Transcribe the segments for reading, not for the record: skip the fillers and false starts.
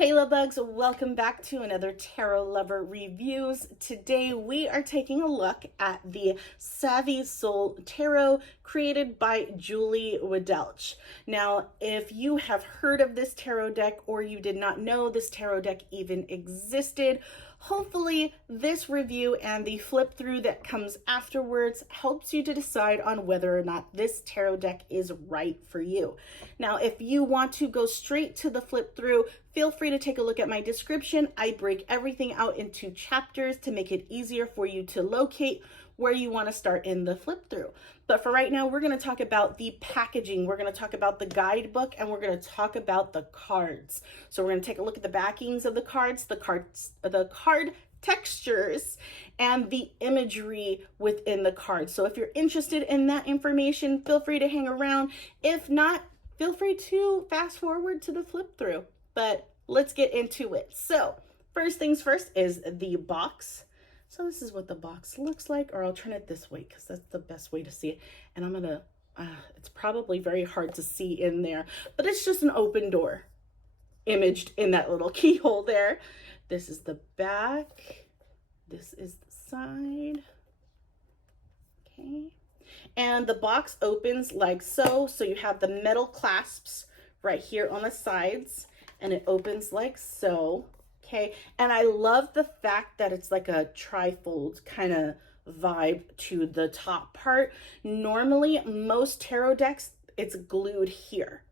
Hey love bugs, welcome back to another Tarot Lover Reviews. Today we are taking a look at the Savvy Soul Tarot created by Julie Wadelch. Now, if you have heard of this tarot deck or you did not know this tarot deck even existed, hopefully this review and the flip through that comes afterwards helps you to decide on whether or not this tarot deck is right for you. Now, if you want to go straight to the flip through, feel free to take a look at my description. I break everything out into chapters to make it easier for you to locate where you want to start in the flip through. But for right now, we're going to talk about the packaging. We're going to talk about the guidebook, and we're going to talk about the cards. So we're going to take a look at the backings of the cards, the card textures, and the imagery within the cards. So if you're interested in that information, feel free to hang around. If not, feel free to fast forward to the flip through. But let's get into it. So first things first is the box. So this is what the box looks like, or I'll turn it this way because that's the best way to see it. And I'm gonna, it's probably very hard to see in there, but it's just an open door imaged in that little keyhole there. This is the back. This is the side. Okay. And the box opens like so. So you have the metal clasps right here on the sides, and it opens like so. Okay, and I love the fact that it's like a trifold kind of vibe to the top part. Normally, most tarot decks, it's glued here.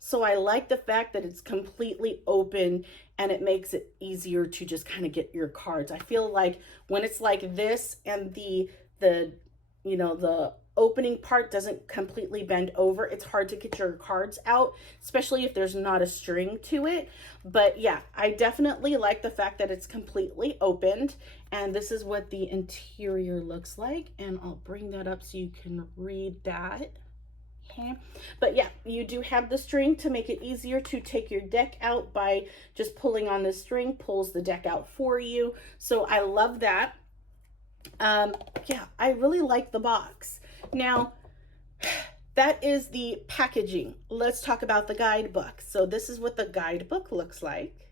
So I like the fact that it's completely open and it makes it easier to just kind of get your cards. I feel like when it's like this and the opening part doesn't completely bend over, it's hard to get your cards out, especially if there's not a string to it. But yeah, I definitely like the fact that it's completely opened, and this is what the interior looks like, and I'll bring that up so you can read that. Okay, but yeah, you do have the string to make it easier to take your deck out by just pulling on this string, pulls the deck out for you. So I love that. Yeah, I really like the box. Now, that is the packaging. Let's talk about the guidebook. So this is what the guidebook looks like.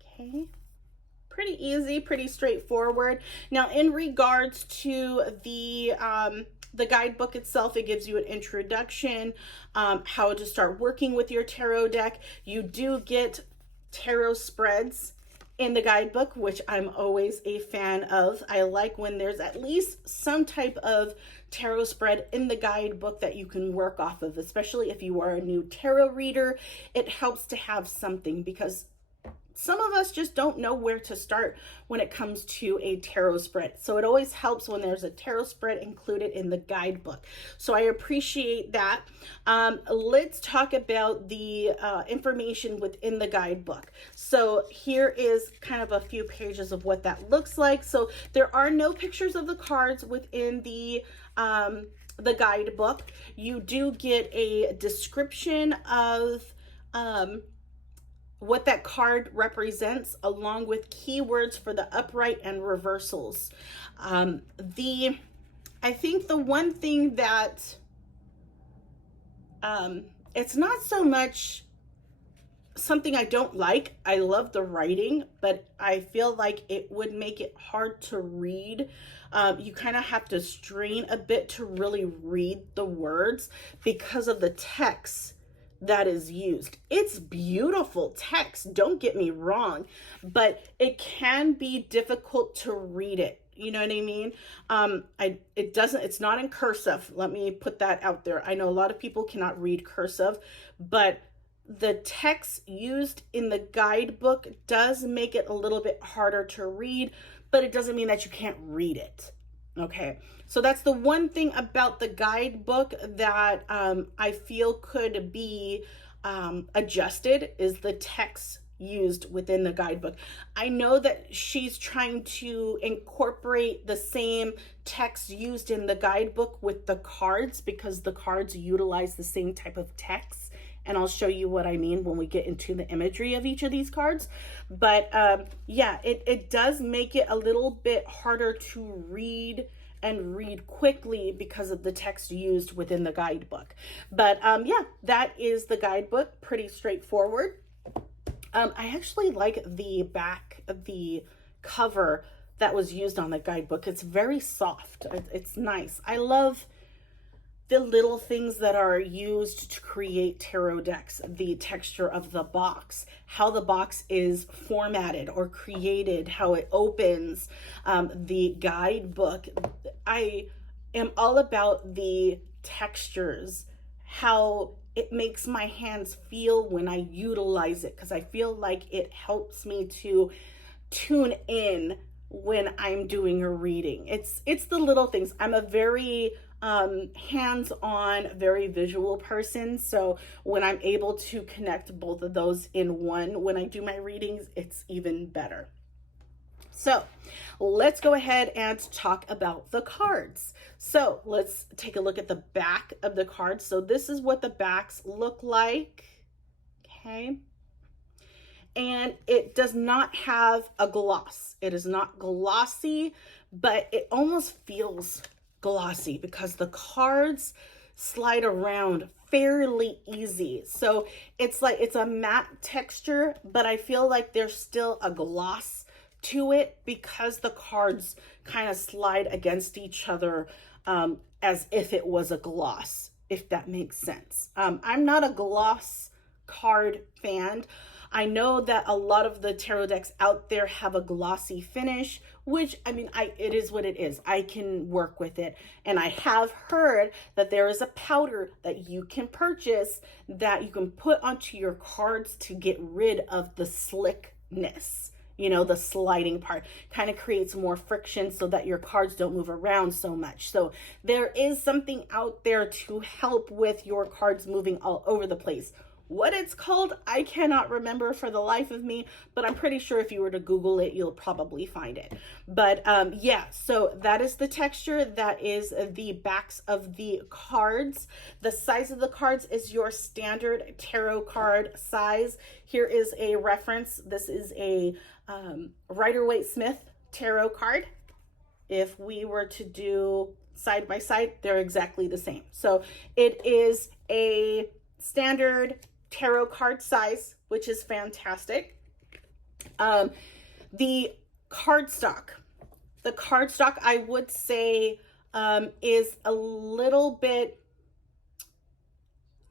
Okay, pretty easy, pretty straightforward. Now, in regards to the guidebook itself, it gives you an introduction, how to start working with your tarot deck. You do get tarot spreads in the guidebook, which I'm always a fan of. I like when there's at least some type of tarot spread in the guidebook that you can work off of, especially if you are a new tarot reader. It helps to have something because some of us just don't know where to start when it comes to a tarot spread. So it always helps when there's a tarot spread included in the guidebook. So I appreciate that. Let's talk about the information within the guidebook. So here is kind of a few pages of what that looks like. So there are no pictures of the cards within the guidebook. You do get a description of what that card represents, along with keywords for the upright and reversals. I think the one thing that it's not so much something I don't like. I love the writing, but I feel like it would make it hard to read. You kind of have to strain a bit to really read the words because of the text that is used. It's beautiful text, don't get me wrong, but it can be difficult to read it. You know what I mean? It's not in cursive. Let me put that out there. I know a lot of people cannot read cursive, but the text used in the guidebook does make it a little bit harder to read, but it doesn't mean that you can't read it. Okay, so that's the one thing about the guidebook that I feel could be adjusted, is the text used within the guidebook. I know that she's trying to incorporate the same text used in the guidebook with the cards because the cards utilize the same type of text. And I'll show you what I mean when we get into the imagery of each of these cards. But yeah, it does make it a little bit harder to read and read quickly because of the text used within the guidebook. But yeah, that is the guidebook, pretty straightforward. I actually like the back of the cover that was used on the guidebook. It's very soft. It's nice. I love the little things that are used to create tarot decks, the texture of the box, how the box is formatted or created, how it opens, the guidebook. I am all about the textures, how it makes my hands feel when I utilize it, because I feel like it helps me to tune in when I'm doing a reading. It's the little things. I'm a very hands-on, very visual person. So when I'm able to connect both of those in one, when I do my readings, it's even better. So let's go ahead and talk about the cards. So let's take a look at the back of the cards. So this is what the backs look like. Okay. And it does not have a gloss. It is not glossy, but it almost feels glossy because the cards slide around fairly easy. So it's like it's a matte texture, but I feel like there's still a gloss to it because the cards kind of slide against each other as if it was a gloss, if that makes sense. I'm not a gloss card fan. I know that a lot of the tarot decks out there have a glossy finish, which, I mean, it is what it is. I can work with it. And I have heard that there is a powder that you can purchase that you can put onto your cards to get rid of the slickness. You know, the sliding part kind of creates more friction so that your cards don't move around so much. So there is something out there to help with your cards moving all over the place. What it's called, I cannot remember for the life of me, but I'm pretty sure if you were to Google it, you'll probably find it. But yeah, so that is the texture. That is the backs of the cards. The size of the cards is your standard tarot card size. Here is a reference. This is a Rider-Waite-Smith tarot card. If we were to do side by side, they're exactly the same. So it is a standard tarot card size, which is fantastic. The cardstock I would say is a little bit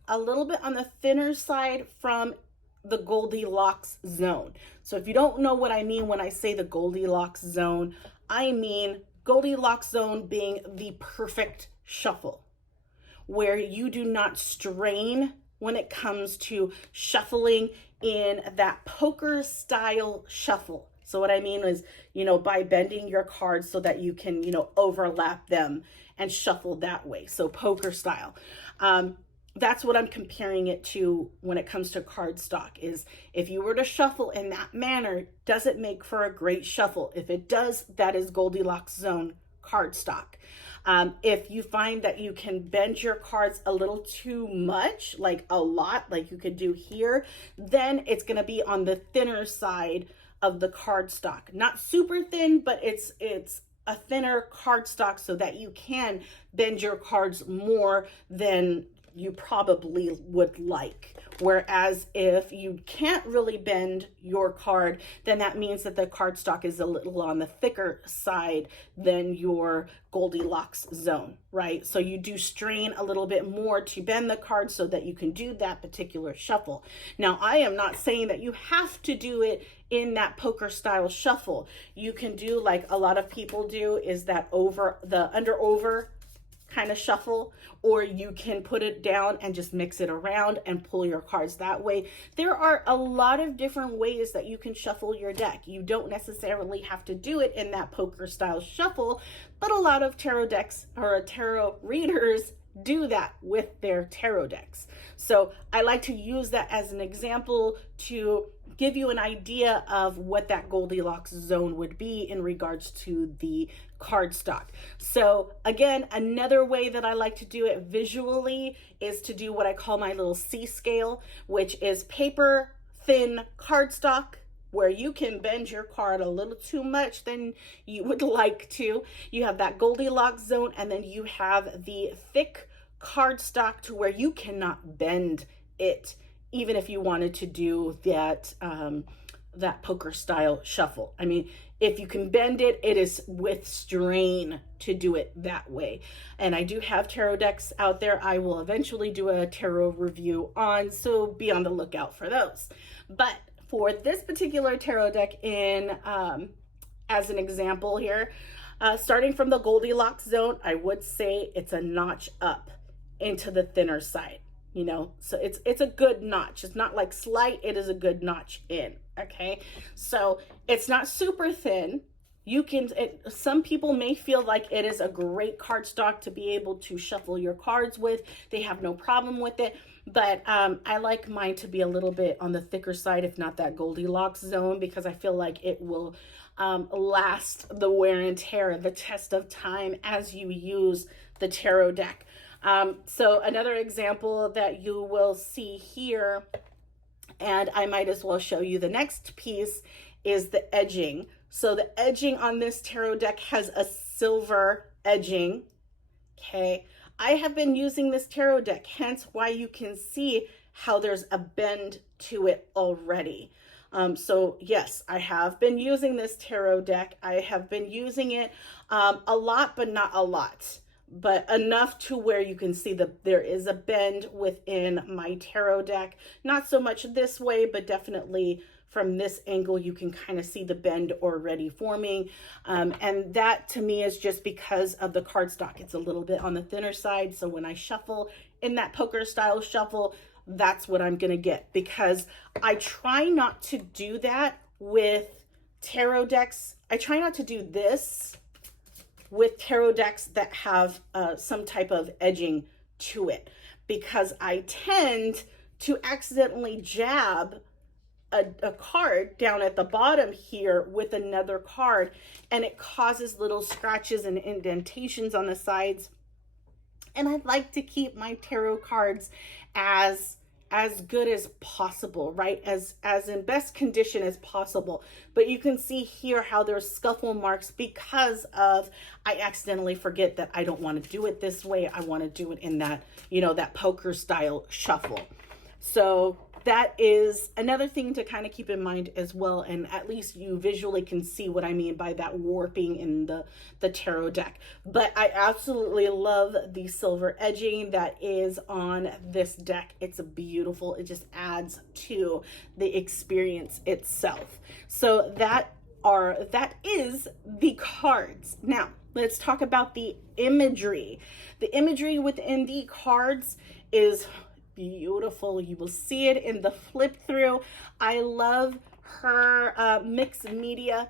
on the thinner side from the Goldilocks zone. So if you don't know what I mean when I say the Goldilocks zone, I mean Goldilocks zone being the perfect shuffle, where you do not strain when it comes to shuffling in that poker style shuffle. So what I mean is, you know, by bending your cards so that you can, you know, overlap them and shuffle that way. So poker style. That's what I'm comparing it to when it comes to cardstock, is if you were to shuffle in that manner, does it make for a great shuffle? If it does, that is Goldilocks zone cardstock. If you find that you can bend your cards a little too much, like a lot, like you could do here, then it's going to be on the thinner side of the cardstock. Not super thin, but it's a thinner cardstock so that you can bend your cards more than you probably would like. Whereas if you can't really bend your card, then that means that the cardstock is a little on the thicker side than your Goldilocks zone, right? So you do strain a little bit more to bend the card so that you can do that particular shuffle. Now, I am not saying that you have to do it in that poker style shuffle. You can do like a lot of people do, is that under over kind of shuffle, or you can put it down and just mix it around and pull your cards that way. There are a lot of different ways that you can shuffle your deck. You don't necessarily have to do it in that poker style shuffle, but a lot of tarot decks or tarot readers do that with their tarot decks. So I like to use that as an example to give you an idea of what that Goldilocks zone would be in regards to the cardstock. So again, another way that I like to do it visually is to do what I call my little C scale, which is paper thin cardstock, where you can bend your card a little too much than you would like to. You have that Goldilocks zone, and then you have the thick cardstock to where you cannot bend it even if you wanted to do that, that poker style shuffle. I mean, if you can bend it, it is with strain to do it that way. And I do have tarot decks out there I will eventually do a tarot review on, so be on the lookout for those. But for this particular tarot deck in, as an example here, starting from the Goldilocks zone, I would say it's a notch up into the thinner side, you know, so it's a good notch. It's not like slight, it is a good notch in. Okay, so it's not super thin. You can, some people may feel like it is a great cardstock to be able to shuffle your cards with. They have no problem with it, but I like mine to be a little bit on the thicker side, if not that Goldilocks zone, because I feel like it will last the wear and tear, the test of time as you use the tarot deck. So another example that you will see here, and I might as well show you the next piece, is the edging. So the edging on this tarot deck has a silver edging. Okay, I have been using this tarot deck, hence why you can see how there's a bend to it already. So yes, I have been using this tarot deck. I have been using it a lot, but not a lot, but enough to where you can see that there is a bend within my tarot deck. Not so much this way, but definitely from this angle, you can kind of see the bend already forming. And that to me is just because of the cardstock. It's a little bit on the thinner side. So when I shuffle in that poker style shuffle, that's what I'm going to get, because I try not to do that with tarot decks. I try not to do this with tarot decks that have some type of edging to it, because I tend to accidentally jab a card down at the bottom here with another card, and it causes little scratches and indentations on the sides. And I'd like to keep my tarot cards as good as possible, right? As in best condition as possible. But you can see here how there's scuffle marks because of, I accidentally forget that I don't want to do it this way. I want to do it in that, you know, that poker style shuffle. So that is another thing to kind of keep in mind as well. And at least you visually can see what I mean by that warping in the tarot deck. But I absolutely love the silver edging that is on this deck. It's beautiful. It just adds to the experience itself. So that is the cards. Now, let's talk about the imagery. The imagery within the cards is beautiful. You will see it in the flip through. I love her mixed media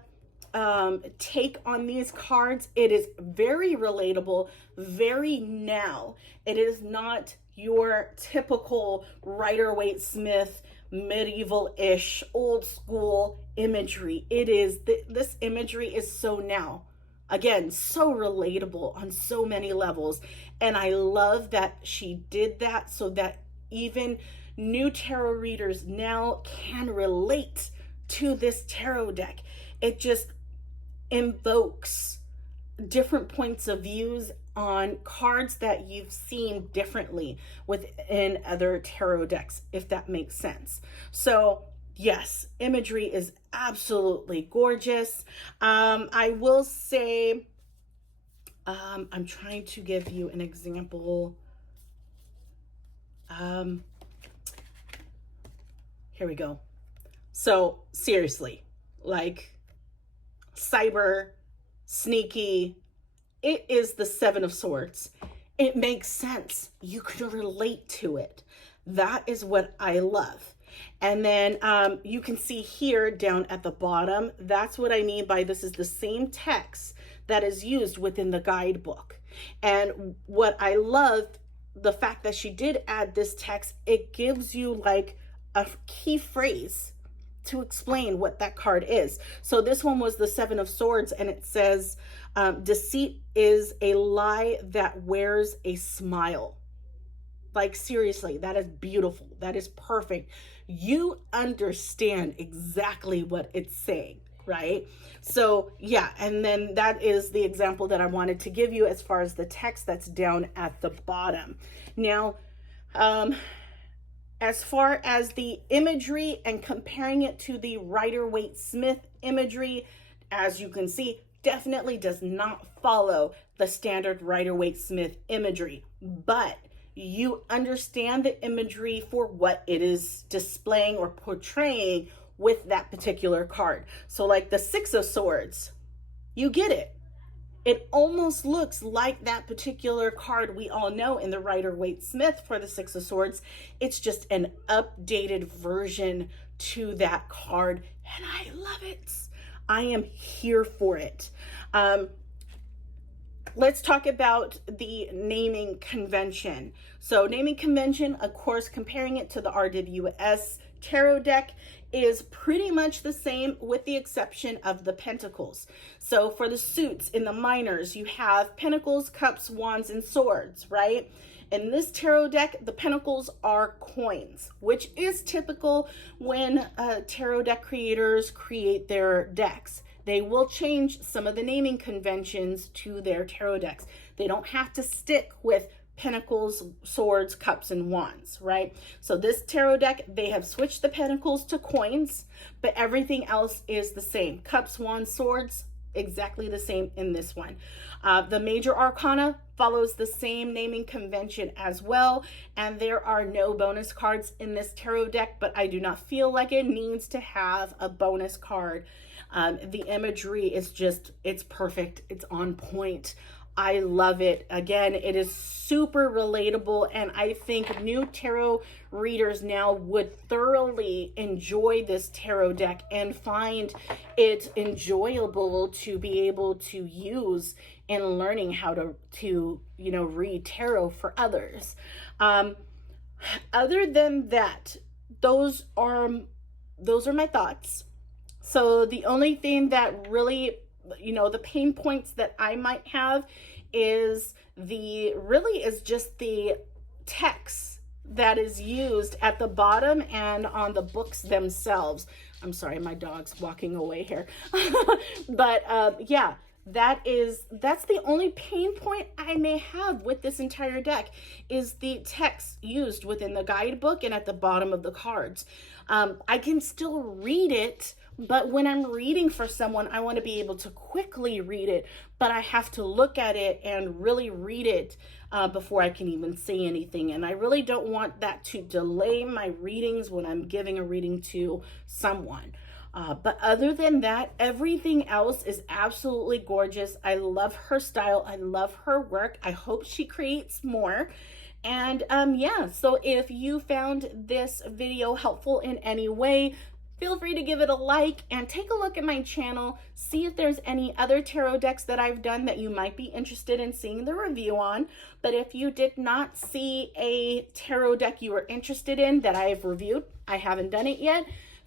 take on these cards. It is very relatable, very now. It is not your typical Rider-Waite-Smith medieval-ish old school imagery. It is this imagery is so now. Again, so relatable on so many levels. And I love that she did that so that even new tarot readers now can relate to this tarot deck. It just invokes different points of views on cards that you've seen differently within other tarot decks, if that makes sense. So yes, imagery is absolutely gorgeous. I will say, I'm trying to give you an example. Here we go. So seriously, like cyber, sneaky, it is the Seven of Swords. It makes sense. You can relate to it. That is what I love. And then you can see here down at the bottom, that's what I mean by this is the same text that is used within the guidebook. And what I love, the fact that she did add this text, it gives you like a key phrase to explain what that card is. So this one was the Seven of Swords, and it says, deceit is a lie that wears a smile. Like seriously, that is beautiful. That is perfect. You understand exactly what it's saying, right? So yeah, and then that is the example that I wanted to give you as far as the text that's down at the bottom. Now, As far as the imagery and comparing it to the Rider-Waite-Smith imagery, as you can see, definitely does not follow the standard Rider-Waite-Smith imagery, but you understand the imagery for what it is displaying or portraying with that particular card. So like the Six of Swords, you get it. It almost looks like that particular card we all know in the Rider-Waite-Smith for the Six of Swords. It's just an updated version to that card, and I love it. I am here for it. Let's talk about the naming convention. So naming convention, of course, comparing it to the RWS tarot deck, is pretty much the same with the exception of the Pentacles. So for the suits in the minors, you have Pentacles, Cups, Wands, and Swords, right? In this tarot deck, the Pentacles are coins, which is typical when tarot deck creators create their decks. They will change some of the naming conventions to their tarot decks. They don't have to stick with Pentacles, Swords, Cups, and Wands, right? So this tarot deck, they have switched the Pentacles to coins, but everything else is the same. Cups, Wands, Swords, exactly the same in this one. The major arcana follows the same naming convention as well, and there are no bonus cards in this tarot deck, but I do not feel like it needs to have a bonus card. The imagery is just, it's perfect. It's on point. I love it. Again, it is super relatable, and I think new tarot readers now would thoroughly enjoy this tarot deck and find it enjoyable to be able to use in learning how to read tarot for others. Other than that, those are my thoughts. So the only thing that really, the pain points that I might have is just the text that is used at the bottom and on the books themselves. I'm sorry, my dog's walking away here. But yeah, that's the only pain point I may have with this entire deck, is the text used within the guidebook and at the bottom of the cards. I can still read it, but when I'm reading for someone, I want to be able to quickly read it, but I have to look at it and really read it before I can even say anything. And I really don't want that to delay my readings when I'm giving a reading to someone. But other than that, everything else is absolutely gorgeous. I love her style. I love her work. I hope she creates more. And yeah, so if you found this video helpful in any way, feel free to give it a like and take a look at my channel. See if there's any other tarot decks that I've done that you might be interested in seeing the review on. But if you did not see a tarot deck you were interested in that I've reviewed, I haven't done it yet,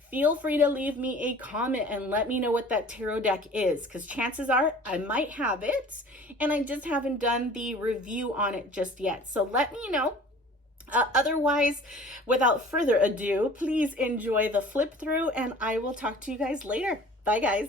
feel free to leave me a comment and let me know what that tarot deck is, because chances are I might have it and I just haven't done the review on it just yet. So let me know. Otherwise, without further ado, please enjoy the flip through, and I will talk to you guys later. Bye, guys.